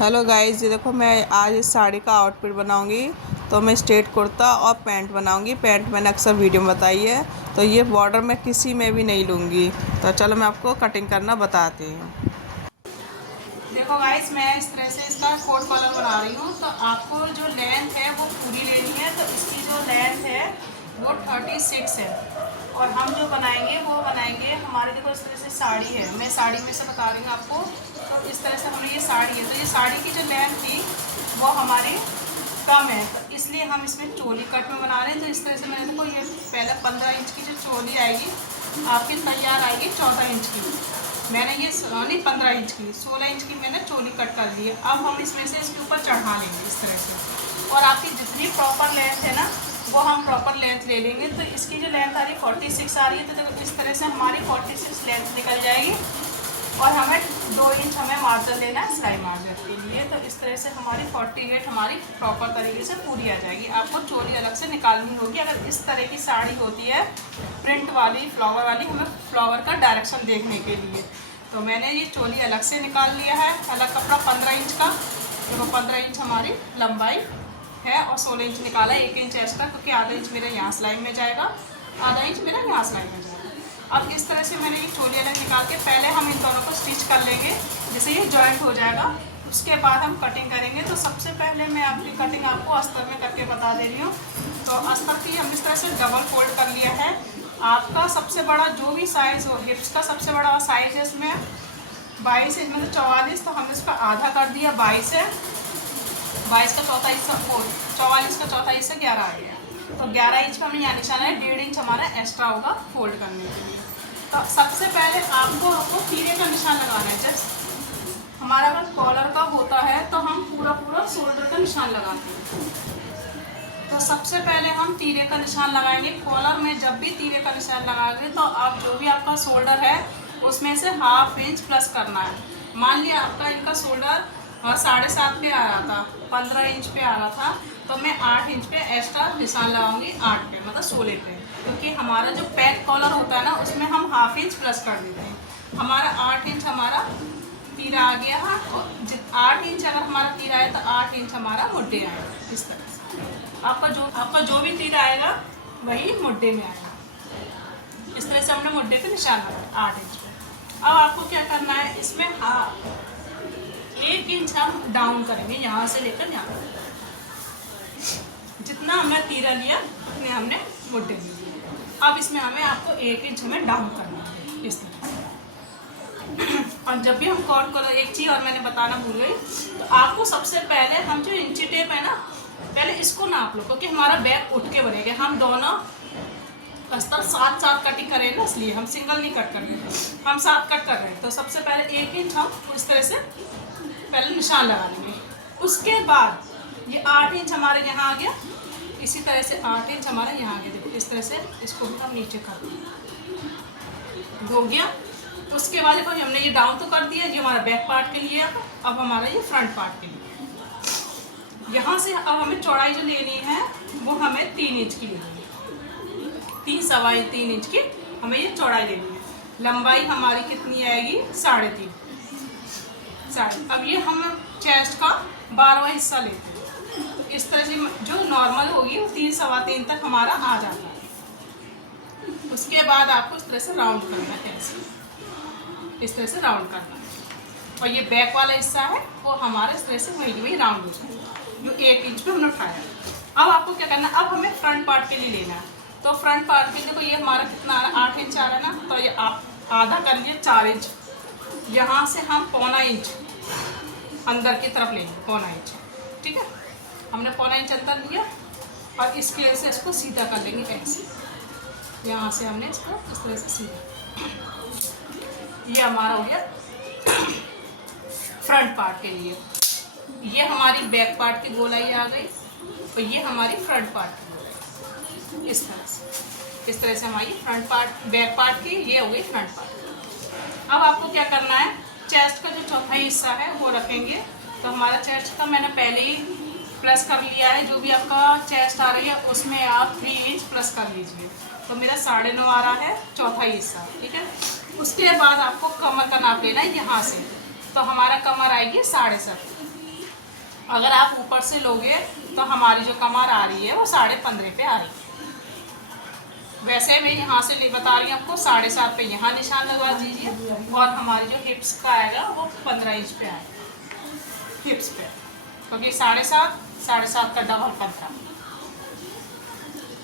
Hello guys, ये देखो मैं आज इस साड़ी का आउटफिट बनाऊंगी। तो मैं स्ट्रेट कुर्ता और पैंट बनाऊंगी। पैंट मैंने अक्सर वीडियो में बताई है। तो ये बॉर्डर मैं किसी में भी नहीं लूँगी। तो चलो मैं आपको कटिंग करना बताती हूँ। देखो गाइस, मैं इस तरह से इसका कोट कॉलर बना रही हूँ। तो आपको जो लेंथ है वो पूरी लेनी है। तो इसकी जो लेंथ है वो 36 है। और हम जो बनाएंगे वो बनाएंगे हमारे, देखो इस तरह से साड़ी है, मैं साड़ी में से बता रही हूँ आपको। तो इस तरह से हमें ये साड़ी है, तो ये साड़ी की जो लेंथ थी वो हमारी कम है, तो इसलिए हम इसमें चोली कट में बना रहे हैं। तो इस तरह से मैंने, देखो ये पहले 15 इंच की जो चोली आएगी आपकी तैयार आएगी 14 इंच की। मैंने ये नहीं 15 इंच की, 16 इंच की मैंने चोली कट कर ली है। अब हम इसमें से इसके ऊपर चढ़ा लेंगे इस तरह से। और आपकी जितनी प्रॉपर लेंथ है ना वो हम प्रॉपर लेंथ ले लेंगे। तो इसकी जो लेंथ आ रही है 46 आ रही है। तो देखो इस तरह से हमारी 46 लेंथ निकल जाएगी। और हमें 2 इंच हमें मार्जिन लेना है सिलाई मार्जिन के लिए। तो इस तरह से हमारी 48 हमारी प्रॉपर तरीके से पूरी आ जाएगी। आपको चोली अलग से निकालनी होगी। अगर इस तरह की साड़ी होती है प्रिंट वाली, फ्लावर वाली, हमें फ्लावर का डायरेक्शन देखने के लिए, तो मैंने ये चोली अलग से निकाल लिया है। अलग कपड़ा 15 इंच का, देखो 15 इंच हमारी लंबाई है और 16 इंच निकाला, 1 इंच एक्स्ट्रा, क्योंकि आधा इंच मेरा यहाँ सिलाई में जाएगा, आधा इंच मेरा यहाँ सिलाई में जाएगा। अब इस तरह से मैंने ये चोली अलग निकाल के पहले हम इन दोनों को स्टिच कर लेंगे, जैसे ये जॉइंट हो जाएगा। उसके बाद हम कटिंग करेंगे। तो सबसे पहले मैं आपकी कटिंग आपको अस्तर में करके बता दे रही हूँ। तो अस्तर की हम इस तरह से डबल फोल्ड कर लिया है। आपका सबसे बड़ा जो भी साइज़ हो, हिप्स का सबसे बड़ा साइज़ है इसमें 22 इंच में, तो 44, तो हमने इसका आधा कर दिया 22 है। 22 का चौथा हिस्सा 44 का चौथा हिस्सा 11 आ गया। तो 11 इंच का हमें यहाँ निशाना है, 1.5 इंच हमारा एक्स्ट्रा होगा फोल्ड करने के लिए। तो सबसे पहले आपको तीरे का निशान लगाना है। जस्ट हमारा अगर कॉलर का होता है तो हम पूरा पूरा शोल्डर का निशान लगाते हैं। तो सबसे पहले हम तीरे का निशान लगाएंगे। कॉलर में जब भी तीरे का निशान लगाएंगे तो आप जो भी आपका शोल्डर है उसमें से ½ इंच प्लस करना है। मान लिया आपका इनका शोल्डर 7.5 पे आ रहा था, 15 इंच पे आ रहा था, तो मैं 8 इंच पे एक्स्ट्रा निशान लगाऊंगी, 8 पे मतलब 16 पे, क्योंकि हमारा जो पैक कॉलर होता है ना उसमें हम ½ इंच प्लस कर देते हैं। हमारा 8 इंच हमारा तीरा आ गया है। और 8 इंच अगर हमारा तीरा आया तो 8 इंच हमारा मुड्ढे आएगा। इस तरह से आपका जो भी तीरा आएगा वही मुड्ढे में आएगा। इस तरह से हमने मुड्ढे पे निशान लगाया 8 इंच पे। अब आपको क्या करना है, इसमें 1 इंच हम डाउन करेंगे, यहाँ से लेकर यहाँ तक। जितना हमने तीरा लिया उतने हमने मुड्ढे लिए। अब इसमें आपको 1 इंच हमें डाउन करना है इस तरह से। और जब भी हम कॉर्ड कॉलर, एक चीज़ और मैंने बताना भूल गई, तो आपको सबसे पहले हम जो इंची टेप है ना, पहले इसको नाप लो, क्योंकि हमारा बैग उठ के बनेगा। हम दोनों अस्तर साथ साथ कटिंग करें ना, इसलिए हम सिंगल नहीं कट कर रहे हैं, हम साथ कट कर रहे हैं। तो सबसे पहले 1 इंच हम इस तरह से पहले निशान लगा लेंगे। उसके बाद ये 8 इंच हमारे यहाँ आ गया, इसी तरह से 8 इंच हमारे यहाँ आ गया। देखो इस तरह से इसको भी हम नीचे कर देंगे, हो गया। उसके बाद देखो हमने ये डाउन तो कर दिया, ये हमारा बैक पार्ट के लिए। अब हमारा ये फ्रंट पार्ट के लिए, यहाँ से अब हमें चौड़ाई जो लेनी है वो हमें 3 इंच की लेनी है, 3 इंच की हमें ये चौड़ाई लेनी है। लंबाई हमारी कितनी आएगी, 3.5। अब ये हम चेस्ट का 12वां हिस्सा लेते हैं। तो इस तरह से जो नॉर्मल होगी वो 3 सवा 3 तक हमारा आ जाता है। उसके बाद आपको इस तरह से राउंड करना है, ऐसे इस तरह से राउंड करना है। और ये बैक वाला हिस्सा है वो हमारे इस तरह से वही राउंड हो जाएगा, जो 1 इंच पे हमने उठाया। अब आपको क्या करना है, अब हमें फ्रंट पार्ट के लिए लेना है। तो फ्रंट पार्ट के लिए देखो ये हमारा कितना आ रहा है, 8 इंच आ रहा है ना, तो ये आप आधा कर लीजिए 4 इंच। यहाँ से हम 1.25 इंच अंदर की तरफ लेंगे, 1.25 इंच, ठीक है। हमने 1.25 इंच अंदर लिया और इसके से इसको सीधा कर लेंगे ऐसे। यहाँ से हमने इसको इस तरह से सीधा, ये हमारा हो गया फ्रंट पार्ट के लिए। ये हमारी बैक पार्ट की गोलाई आ गई और ये हमारी फ्रंट पार्ट की गोलाई। इस तरह से हमारी फ्रंट पार्ट, बैक पार्ट की ये हो गई फ्रंट पार्ट। अब आपको क्या करना है, चेस्ट का जो चौथा हिस्सा है वो रखेंगे। तो हमारा चेस्ट का मैंने पहले ही प्लस कर लिया है। जो भी आपका चेस्ट आ रही है उसमें आप 3 इंच प्लस कर लीजिए। तो मेरा 9.5 आ रहा है चौथा हिस्सा, ठीक है। उसके बाद आपको कमर का नाप लेना है यहाँ से। तो हमारा कमर आएगी 7.5। अगर आप ऊपर से लोगे तो हमारी जो कमर आ रही है वो 15.5 पे आ रही है। वैसे मैं यहाँ से बता रही हूँ आपको 7.5 पे यहाँ निशान लगवा दीजिए और हमारी जो हिप्स का आएगा वो 15 इंच पे आएगा हिप्स पे, क्योंकि 7.5 का डबल 15।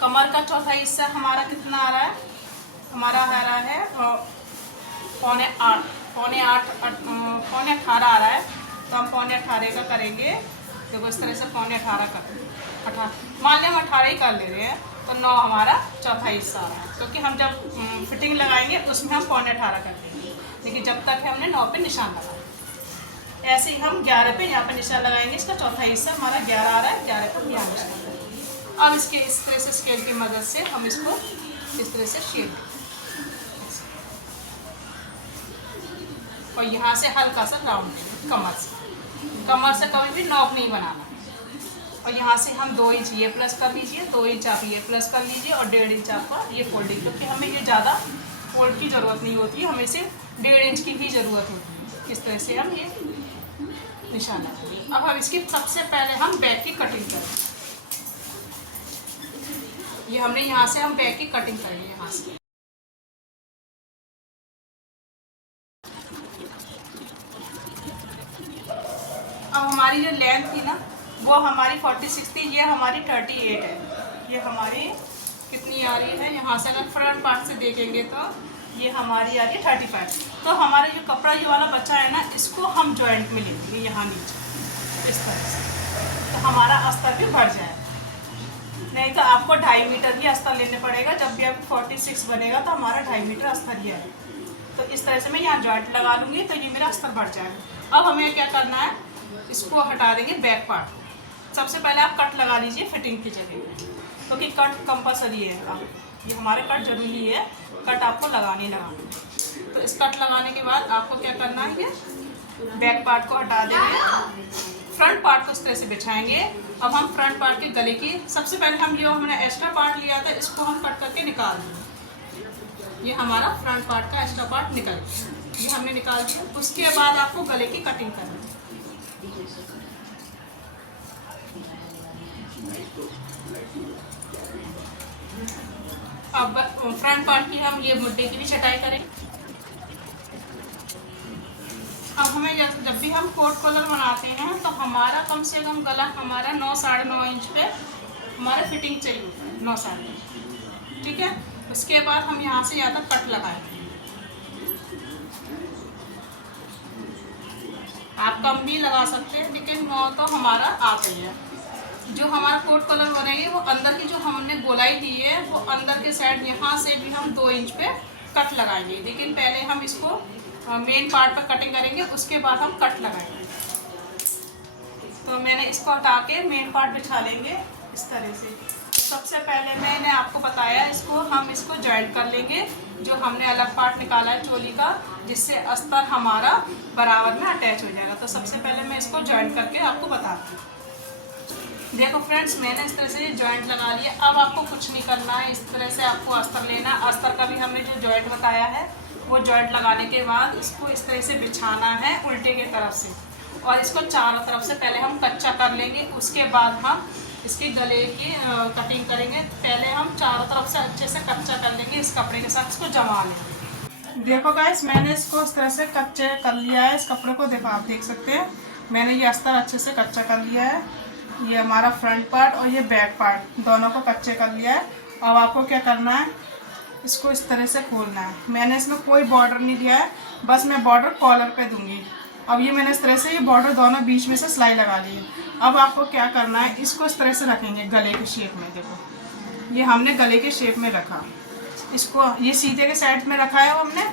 कमर का चौथा हिस्सा हमारा कितना आ रहा है, हमारा आ रहा है 18.5 आ रहा है। तो हम 18.5 का करेंगे। देखो इस तरह से 18.5 कर 18, मान लिया हम 18 ही कर ले रहे हैं तो 9 हमारा चौथा हिस्सा आ रहा है, क्योंकि हम जब फिटिंग लगाएंगे उसमें हम 18.5 कर देंगे, लेकिन जब तक हमने 9 पे निशान लगाया। ऐसे ही हम 11 पे यहाँ पे निशान लगाएंगे। इसका चौथा हिस्सा हमारा 11 आ रहा है, 11 पर यहाँ निशान लगाएंगे। अब इसके इस तरह से स्केल की मदद से हम इसको इस तरह से शेप देंगे और यहाँ से हल्का सा राउंड देंगे कमर से कभी भी नॉब नहीं बनाना। और यहाँ से हम 2 इंच ये प्लस कर लीजिए, 2 इंच आप ये प्लस कर लीजिए और 1.5 इंच आपका ये फोल्डिंग, क्योंकि हमें ये ज़्यादा फोल्ड की ज़रूरत नहीं होती है, हमें सिर्फ 1.5 इंच की ही ज़रूरत होती है। इस तरह से हम ये निशान लगाएंगे। अब हम इसकी सबसे पहले हम बैक की कटिंग करेंगे। ये हमने यहाँ से हम बैक की कटिंग करेंगे यहाँ से। अब हमारी जो लेंथ थी ना वो हमारी 46 थी, ये हमारी 38 है। ये हमारी कितनी आ रही है, यहाँ से अगर फ्रंट पार्ट से देखेंगे तो ये हमारी आ रही है 35। तो हमारा जो कपड़ा ये वाला बचा है ना, इसको हम जॉइंट में लेंगे यहाँ नीचे इस तरह से, तो हमारा अस्तर भी बढ़ जाएगा। नहीं तो आपको 2.5 मीटर ही अस्तर लेने पड़ेगा। जब भी आप 46 बनेगा तो हमारा 2.5 मीटर अस्तर ही आएगा। तो इस तरह से मैं यहाँ जॉइंट लगा लूँगी तो ये मेरा अस्तर बढ़ जाएगा। अब हमें क्या करना है, इसको हटा देंगे बैक पार्ट। सबसे पहले आप कट लगा लीजिए फिटिंग की जगह, क्योंकि कट कंपलसरी है। आप ये हमारे कट जरूरी है, कट आपको लगानी। तो इस कट लगाने के बाद आपको क्या करना है, बैक पार्ट को हटा देंगे, फ्रंट पार्ट को इस तरह से बिछाएंगे। अब हम फ्रंट पार्ट के गले की सबसे पहले हम जो हमने एक्स्ट्रा पार्ट लिया था इसको हम कट करके निकाल देंगे। ये हमारा फ्रंट पार्ट का एक्स्ट्रा पार्ट निकल गया, ये हमने निकाल दिया। उसके बाद आपको गले की कटिंग करनी है। अब फ्रंट पार्ट की हम ये मुद्दे की भी छटाई करें। अब हमें जब भी हम कोट कॉलर बनाते हैं तो हमारा कम से कम गला हमारा 9 साढ़े 9 इंच पे हमारा फिटिंग चाहिए, 9 साढ़े 9, ठीक है। उसके बाद हम यहाँ से ज़्यादा कट लगाएंगे। आप कम भी लगा सकते हैं, लेकिन 9 तो हमारा आता ही है। जो हमारा कोट कलर बनेंगे वो अंदर की जो हमने गोलाई दी है वो अंदर के साइड यहाँ से भी हम 2 इंच पे कट लगाएंगे। लेकिन पहले हम इसको मेन पार्ट पर कटिंग करेंगे, उसके बाद हम कट लगाएंगे। तो मैंने इसको हटा के मेन पार्ट बिछा लेंगे इस तरह से। तो सबसे पहले मैंने आपको बताया हम इसको जॉइंट कर लेंगे। जो हमने अलग पार्ट निकाला है चोली का, जिससे अस्तर हमारा बराबर में अटैच हो जाएगा। तो सबसे पहले मैं इसको जॉइंट करके आपको बताती हूँ। देखो फ्रेंड्स, मैंने इस तरह से जॉइंट लगा लिया। अब आपको कुछ नहीं करना है, इस तरह से आपको अस्तर लेना। अस्तर का भी हमने जो जॉइंट बताया है वो जॉइंट लगाने के बाद इसको इस तरह से बिछाना है उल्टे की तरफ से, और इसको चारों तरफ से पहले हम कच्चा कर लेंगे। उसके बाद हम इसके गले की कटिंग करेंगे। पहले हम चारों तरफ से अच्छे से कच्चा कर लेंगे, इस कपड़े के साथ इसको जमा लेंगे। देखो गाइस, मैंने इसको इस तरह से कच्चे कर लिया है। इस कपड़े को देखो, आप देख सकते हैं मैंने ये अस्तर अच्छे से कच्चा कर लिया है। ये हमारा फ्रंट पार्ट और ये बैक पार्ट दोनों को कच्चे कर लिया है। अब आपको क्या करना है, इसको इस तरह से खोलना है। मैंने इसमें कोई बॉर्डर नहीं दिया है, बस मैं बॉर्डर कॉलर पे दूंगी। अब ये मैंने इस तरह से ये बॉर्डर दोनों बीच में से सिलाई लगा ली है। अब आपको क्या करना है, इसको इस तरह से रखेंगे गले के शेप में। देखो ये हमने गले के शेप में रखा, इसको ये सीधे के साइड में रखा है हमने,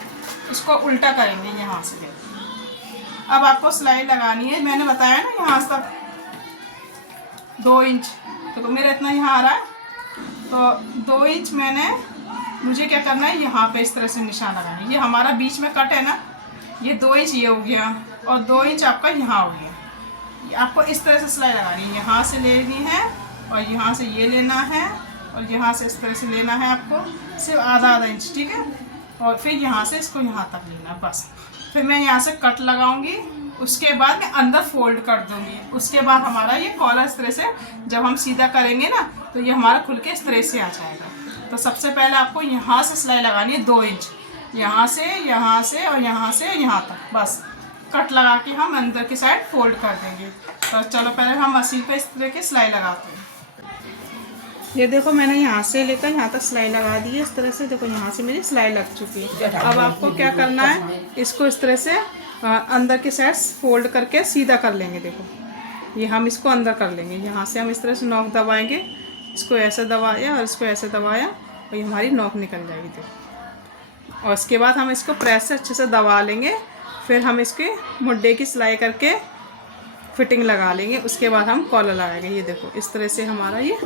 इसको उल्टा करेंगे यहाँ से। अब आपको सिलाई लगानी है, मैंने बताया ना यहाँ तक 2 इंच, तो मेरा इतना यहाँ आ रहा है, तो 2 इंच मुझे क्या करना है, यहाँ पे इस तरह से निशान लगाना है। ये हमारा बीच में कट है ना, ये 2 इंच ये हो गया और 2 इंच आपका यहाँ हो गया। आपको इस तरह से सिलाई लगानी है, यहाँ से लेनी है और यहाँ से ये लेना है और यहाँ से इस तरह से लेना है आपको, सिर्फ आधा इंच, ठीक है। और फिर यहाँ से इसको यहाँ तक लेना है बस। फिर मैं यहाँ से कट लगाऊंगी उसके बाद मैं अंदर फोल्ड कर दूंगी। उसके बाद हमारा ये कॉलर इस तरह से जब हम सीधा करेंगे ना तो ये हमारा खुल के इस तरह से आ जाएगा। तो सबसे पहले आपको यहाँ से सिलाई लगानी है 2 इंच, यहाँ से और यहाँ से यहाँ तक, बस कट लगा के हम अंदर की साइड फोल्ड कर देंगे। तो चलो पहले हम मशीन पे इस तरह की सिलाई लगाते हैं। ये देखो मैंने यहाँ से लेकर यहाँ तक सिलाई लगा दी है इस तरह से। देखो यहाँ से मेरी सिलाई लग चुकी है। अब आपको क्या करना है, इसको इस तरह से अंदर की साइड फोल्ड करके सीधा कर लेंगे। देखो ये हम इसको अंदर कर लेंगे। यहाँ से हम इस तरह से नॉक दबाएंगे, इसको ऐसे दबाया और इसको ऐसे दबाया और ये हमारी नॉक निकल जाएगी। देखो और इसके बाद हम इसको प्रेस से अच्छे से दबा लेंगे। फिर हम इसके मुड्डे की सिलाई करके फिटिंग लगा लेंगे। उसके बाद हम कॉलर लगाएंगे। ये देखो इस तरह से हमारा ये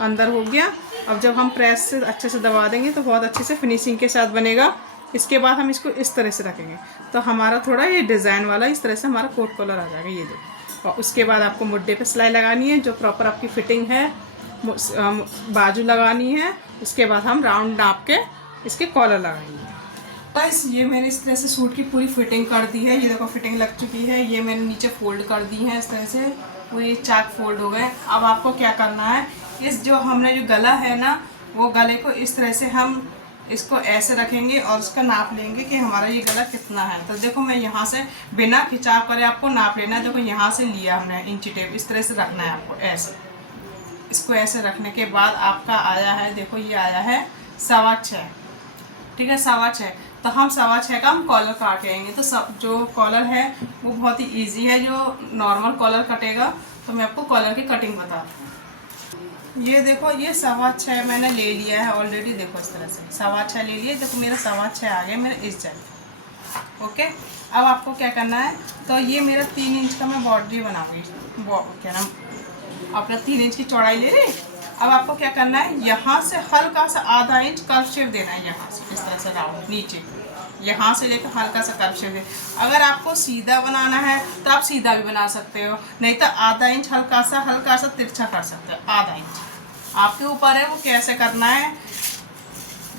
अंदर हो गया। अब जब हम प्रेस से अच्छे से दबा देंगे तो बहुत अच्छे से फिनिशिंग के साथ बनेगा। इसके बाद हम इसको इस तरह से रखेंगे तो हमारा थोड़ा ये डिज़ाइन वाला इस तरह से हमारा कोट कॉलर आ जाएगा। ये देखो। और उसके बाद आपको मुड्डे पे सिलाई लगानी है जो प्रॉपर आपकी फिटिंग है, बाजू लगानी है। उसके बाद हम राउंड नाप के इसके कॉलर लगाएंगे। बस ये मैंने इस तरह से सूट की पूरी फिटिंग कर दी है। ये देखो फिटिंग लग चुकी है। ये मैंने नीचे फोल्ड कर दी है इस तरह से, पूरी चाक फोल्ड हो गए। अब आपको क्या करना है, इस जो हमने जो गला है ना वो गले को इस तरह से हम इसको ऐसे रखेंगे और उसका नाप लेंगे कि हमारा ये गला कितना है। तो देखो मैं यहाँ से बिना खिंचाव करे आपको नाप लेना है। देखो यहाँ से लिया हमने इंची टेप, इस तरह से रखना है आपको ऐसे। इसको ऐसे रखने के बाद आपका आया है, देखो ये आया है 6.25, ठीक है 6.25। तो हम 6.25 का हम कॉलर काट आएंगे। तो सब जो कॉलर है वो बहुत ही इजी है। जो नॉर्मल कॉलर कटेगा तो मैं आपको कॉलर की कटिंग बताती हूँ। ये देखो ये 6.25 मैंने ले लिया है ऑलरेडी। देखो इस तरह से 6.25 ले लिया। देखो मेरा 6.25 आ गया मेरा इस जगह। ओके अब आपको क्या करना है, तो ये मेरा 3 इंच का मैं बॉडी बनाऊंगी। क्या नाम अपना 3 इंच की चौड़ाई ले रही। अब आपको क्या करना है, यहाँ से हल्का सा आधा इंच कर्व शेप देना है। यहाँ से इस तरह से राउंड नीचे, यहाँ से लेकर हल्का सा कर्व शेप दे। अगर आपको सीधा बनाना है तो आप सीधा भी बना सकते हो, नहीं तो आधा इंच हल्का सा तिरछा कर सकते हो। आधा इंच आपके ऊपर है वो कैसे करना है।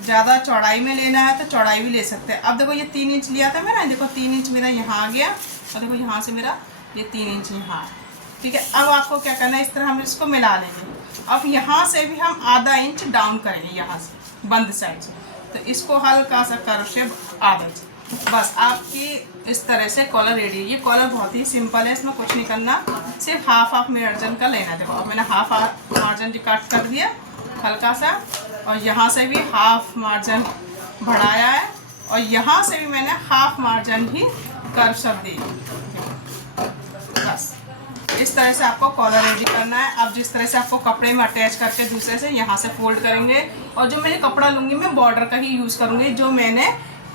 ज़्यादा चौड़ाई में लेना है तो चौड़ाई भी ले सकते हैं। अब देखो ये 3 इंच लिया था मैंने, देखो 3 इंच मेरा यहाँ आ गया और देखो यहाँ से मेरा ये 3 इंच यहाँ, ठीक है। अब आपको क्या करना है, इस तरह हम इसको मिला लेंगे। अब यहाँ से भी हम आधा इंच डाउन करेंगे, यहाँ से बंद साइड से। तो इसको हल्का सा कर्व शेप आधा इंच, बस आपकी इस तरह से कॉलर रेडी है। ये कॉलर बहुत ही सिंपल है, इसमें कुछ नहीं करना, सिर्फ हाफ मार्जिन का लेना है। देखो अब मैंने हाफ मार्जिन काट कर दिया हल्का सा, और यहाँ से भी हाफ मार्जिन बढ़ाया है और यहाँ से भी मैंने हाफ मार्जिन ही कर्व शेप दी। बस इस तरह से आपको कॉलर रेडी करना है। अब जिस तरह से आपको कपड़े में अटैच करके दूसरे से यहाँ से फोल्ड करेंगे, और जो मैंने कपड़ा लूँगी मैं बॉर्डर का ही यूज़ करूँगी, जो मैंने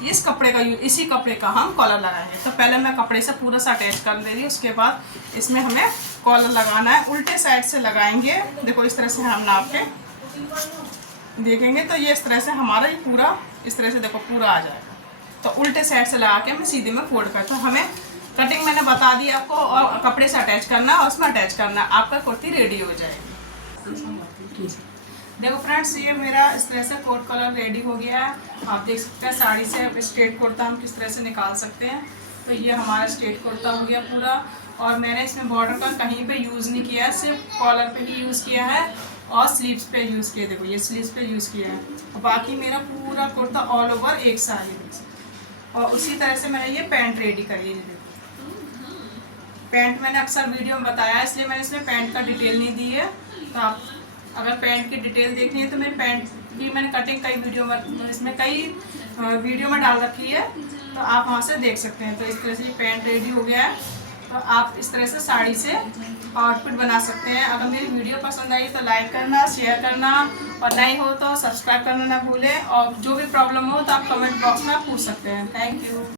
इस कपड़े का इसी कपड़े का हम कॉलर लगाएंगे। तो पहले मैं कपड़े से पूरा सा अटैच कर दे रही हूँ। उसके बाद इसमें हमें कॉलर लगाना है, उल्टे साइड से लगाएंगे। देखो इस तरह से हम नाप के देखेंगे तो ये इस तरह से हमारा ये पूरा इस तरह से देखो पूरा आ जाएगा। तो उल्टे साइड से लगा के मैं सीधे में फोल्ड करता हूँ। हमें कटिंग मैंने बता दी आपको, और कपड़े से अटैच करना है और उसमें अटैच करना है, आपका कुर्ती रेडी हो जाएगी। देखो फ्रेंड्स ये मेरा इस तरह से कोट कॉलर रेडी हो गया है। आप देख सकते हैं साड़ी से अब स्ट्रेट कुर्ता हम किस तरह से निकाल सकते हैं। तो ये हमारा स्ट्रेट कुर्ता हो गया पूरा, और मैंने इसमें बॉर्डर का कहीं पे यूज़ नहीं किया है, सिर्फ कॉलर पे ही यूज़ किया है और स्लीव्स पे यूज़ किया। देखो ये स्लीव्स पे यूज़ किया है। बाकी मेरा पूरा कुर्ता ऑल ओवर एक साड़ी है। और उसी तरह से मैंने ये पैंट रेडी करी है। पैंट मैंने अक्सर वीडियो में बताया, इसलिए मैंने इसमें पैंट का डिटेल नहीं दी है। तो आप अगर पैंट की डिटेल देखनी है तो मेरी पैंट की मैंने कटिंग कई वीडियो में इसमें कई वीडियो में डाल रखी है, तो आप वहाँ से देख सकते हैं। तो इस तरह से ये पैंट रेडी हो गया है। तो आप इस तरह से साड़ी से आउटफिट बना सकते हैं। अगर मेरी वीडियो पसंद आई तो लाइक करना, शेयर करना, और नहीं हो तो सब्सक्राइब करना ना भूलें। और जो भी प्रॉब्लम हो तो आप कमेंट बॉक्स में पूछ सकते हैं। Thank you.